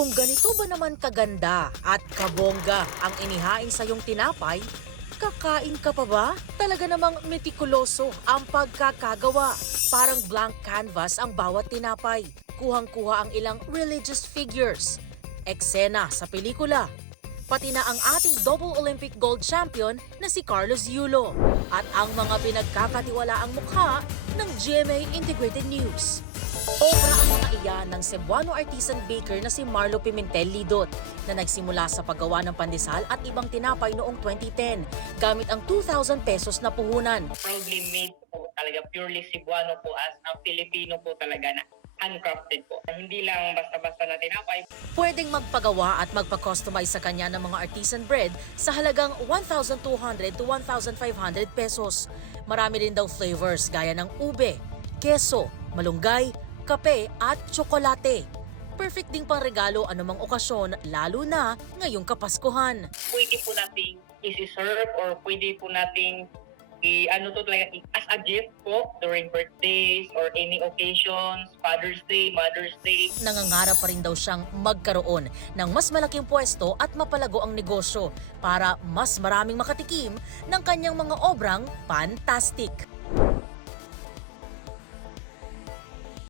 Kung ganito ba naman kaganda at kabongga ang inihain sa iyong tinapay, kakain ka pa ba? Talaga namang metikuloso ang pagkakagawa. Parang blank canvas ang bawat tinapay. Kuhang-kuha ang ilang religious figures. Eksena sa pelikula. Pati na ang ating double Olympic gold champion na si Carlos Yulo. At ang mga pinagkakatiwalaang mukha ng GMA Integrated News. Obra ang mga iyan ng Cebuano artisan baker na si Marlo Pimentel Lidot na nagsimula sa paggawa ng pandesal at ibang tinapay noong 2010 gamit ang 2,000 pesos na puhunan. Proudly made po talaga, purely Cebuano po as a Filipino po talaga na handcrafted po. Hindi lang basta-basta na tinapay. Pwedeng magpagawa at magpa-customize sa kanya ng mga artisan bread sa halagang 1,200 to 1,500 pesos. Marami rin daw flavors gaya ng ube, keso, malunggay, kape at tsokolate. Perfect ding pang regalo anumang okasyon, lalo na ngayong Kapaskuhan. Pwede po nating isi-serve or pwede po nating as a gift po during birthdays or any occasions, Father's Day, Mother's Day. Nangangarap pa rin daw siyang magkaroon ng mas malaking pwesto at mapalago ang negosyo para mas maraming makatikim ng kanyang mga obrang fantastic.